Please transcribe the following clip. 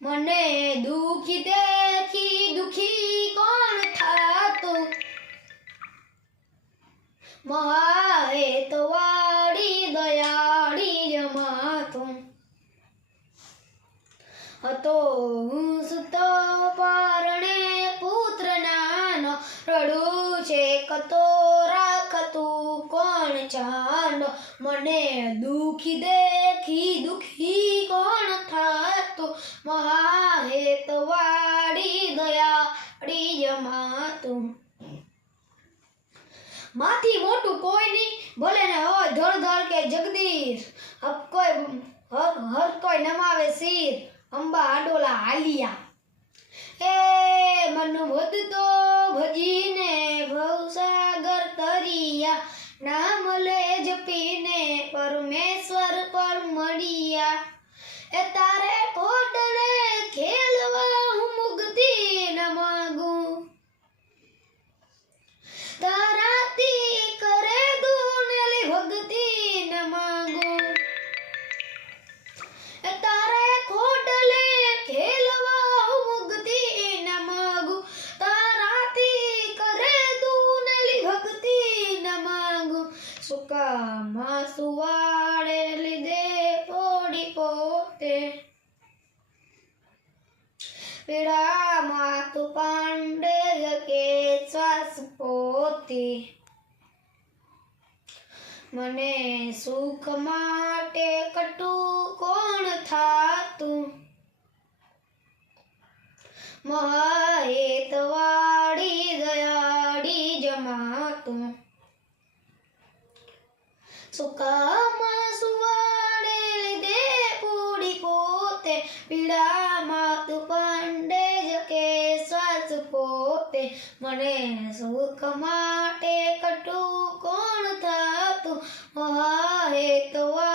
મને દુખી દેખી દુખી કોણ થાતું મહાહેતવાળી દયાળી જમાતું હતો હું સુતો પરણે પુત્ર નાનો રડું છે કતો રાખતું કોણ ચાંદો મને દુખી દેખી દુખી કોણ થાતું મહાહેતવાળી દયાળી જમાતું માથી મોટું કોઈ નહીં ભલે ને હોય ધડ કે જગદીશ હર કોઈ નમાવે શીર અંબા આડોલા હાલિયા એ મન વધતો ભજીને ભવસાગર તરિયા નામ લે જપીને પરમેશ્વર પર મળ્યા એ તારે કોટને ખેલવા હું મુક્તિ ન માગું તારાથી કરે દુનેલી ભક્તિ ન માગું એ તારે ખોટલે ખેલવા મુક્તિ ન માગું તારાથી કરે દુનેલી ભક્તિ ન માગું સુકામાં સુવાડે લીધે પોડી પોતે પીડામાં તું પાંડે કે શ્વાસ પોતે મને સુખ માટે કટું કોણ થાતું મહાહેતવાળી દયાળી જમાતું સુકામાં સુવાડે લીધે પૂડી પોતે પીડામાં તું પાંડે કે શ્વાસ પોતે મને સુખ માટે કટું કોણ થાતું મહાહેતવાળી